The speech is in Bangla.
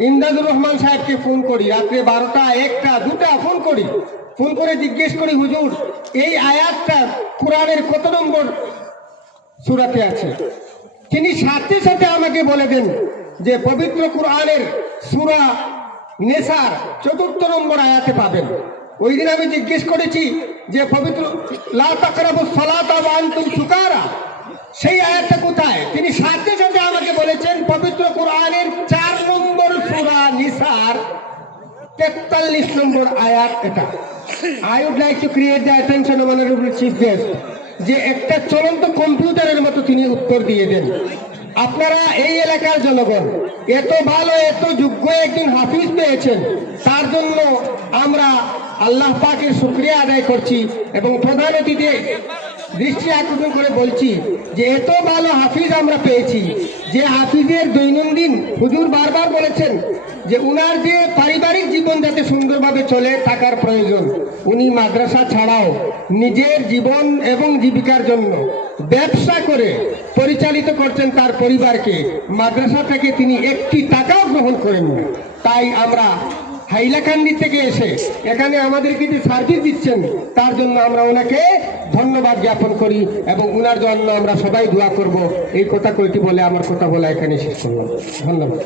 ইমদাদুর রহমান সাহেবকে ফোন করি, রাত্রে বারোটা, একটা, দুটা, ফোন করি। ফোন করে জিজ্ঞেস করি, হুজুর, এই আয়াতটা কোরআনের কত নম্বর সুরাতে আছে? তিনি সাথে সাথে আমাকে বলে দেন যে, পবিত্র কোরআনের সুরা নেশার চতুর্থ নম্বর আয়াতে পাবেন। ওই দিন আমি জিজ্ঞেস করেছি যে, পবিত্র, লা তাকরাবু সালাতা ওয়া আনতুম সুকারা। সেই আয়াতটা কোথায়? তিনি সাথে সাথে আমাকে বলেছেন, পবিত্র কোরআনের তেতাল্লিশ নম্বর আয়াত এটা। I would like to create chief guest যে একটা চলন্ত কম্পিউটারের মতো তিনি উত্তর দিয়ে দেন। আপনারা এই এলাকার জনগণ, এত ভালো, এত যোগ্য একজন হাফিজ পেয়েছেন, তার জন্য আমরা আল্লাহ পাকের শুক্রিয়া আদায় করছি এবং প্রধান অতিথি দৃষ্টি আকর্ষণ করে বলছি যে এত ভালো হাফিজ আমরা পেয়েছি। যে হাফিজের দৈনন্দিন হুজুর বারবার বলেছেন যে উনার যে পারিবারিক জীবন যাতে সুন্দরভাবে চলে থাকার প্রয়োজন, উনি মাদ্রাসা ছাড়াও নিজের জীবন এবং জীবিকার জন্য ব্যবসা করে পরিচালিত করছেন তার পরিবারকে। মাদ্রাসা থেকে তিনি একটি টাকাও গ্রহণ করেন তাই আমরা হাইলাকান্দি থেকে এসে এখানে আমাদেরকে যে সার্ভিস দিচ্ছেন। তার জন্য আমরা ওনাকে ধন্যবাদ জ্ঞাপন করি এবং ওনার জন্য আমরা সবাই দোয়া করব। এই কথা কইটি বলে আমার কথা বলা এখানে শেষ করলাম। ধন্যবাদ।